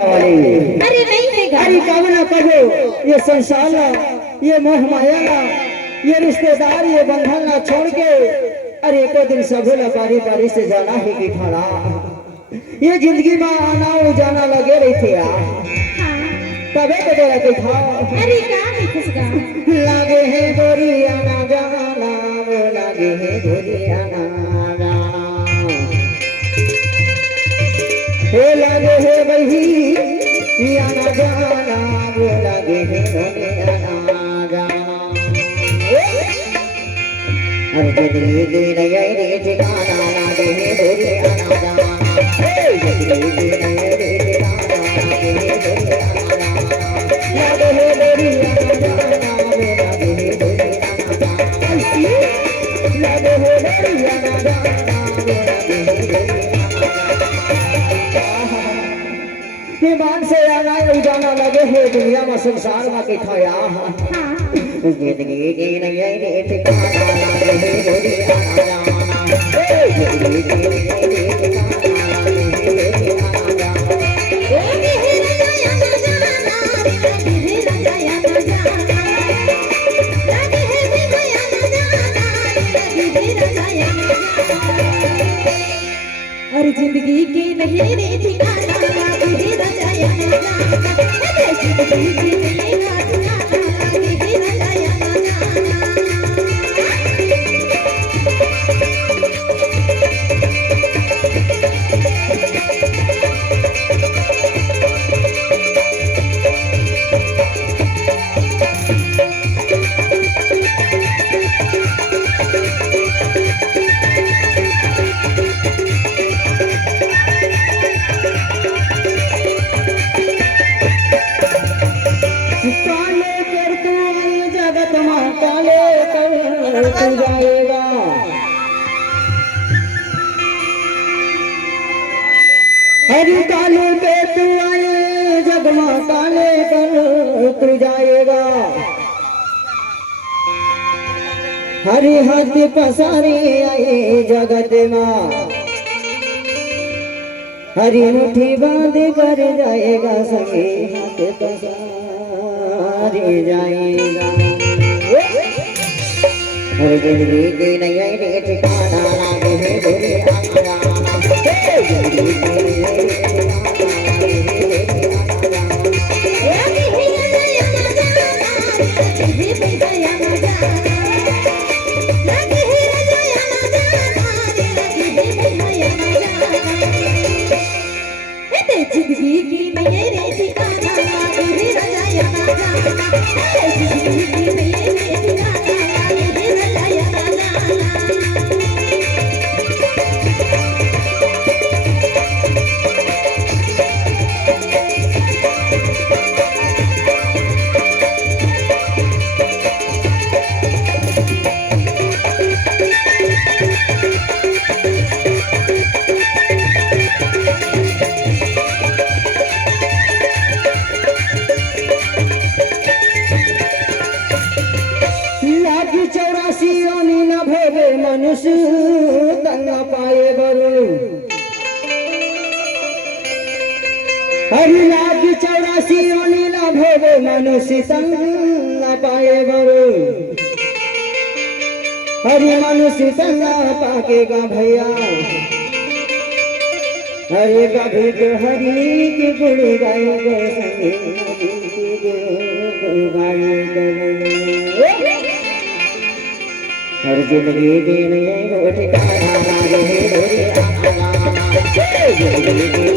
अरे नहीं है घर। अरे कामना करो ये संसार ये मोह माया ये रिश्तेदार ये बंधन ना छोड़ के अरे को दिन सभी बारी बारी से जाना है कि खड़ा ये जिंदगी में आना और जाना लगे रही थे यार। तबे तो तेरा के था अरे क्या नहीं खुशगा लागे है गोरी आना जाना वो लागे है गोरी आना जाना वो लागे है वही आना जाना वो लागे है गोरी आना जाना हर जिंदगी की नई रे ठिकाना लागे है गोरी आना जाना जिंदगी की नई रे ठिकाना लागे है गोरी आना जाना लागे है गोरी आना जाना वो लागे है गोरी आना जाना लागे है गोरी आना जाना वो लागे है गोरी ये मान से आना जाना लगे है दुनिया में संसार में के खाया जिंदगी की नई रे ठिकाना लागे है गोरी आना जाना जिंदगी की नई रे ठिकाना लागे है गोरी आना जाना और जिंदगी के नहीं रे ठिकाना लागे है रजाया जाना जिंदगी के नहीं ठिकाना लागे है रजाया जाना जाएगा हरि काले पे तू आए जगमा काले पर तू जाएगा हरि हाथ पसारे आए जगत माँ हरि मुट्ठी बांध कर जाएगा सभी हाथ पसारे जाएगा हर जिंदगी की नई रे ठिकाना लागे है गोरी आना जाना जिंदगी की नई रे ठिकाना लागे है गोरी आना जिंदगी की नई रे ठिकाना लागे है रजाया जाना जिंदगी की नई रे ठिकाना लागे है रजाया जाना मनुष्य तना पाए बरु हरि लाख 84 नीला भोगे मनुष्य तना पाए बरु हरि मनुष्य तना पाकेगा भैया हरे कभी तो हरि के गुण गाएगा हर जिंदगी की नई ठिकाना लागे है गोरी आना जाना जिंदगी की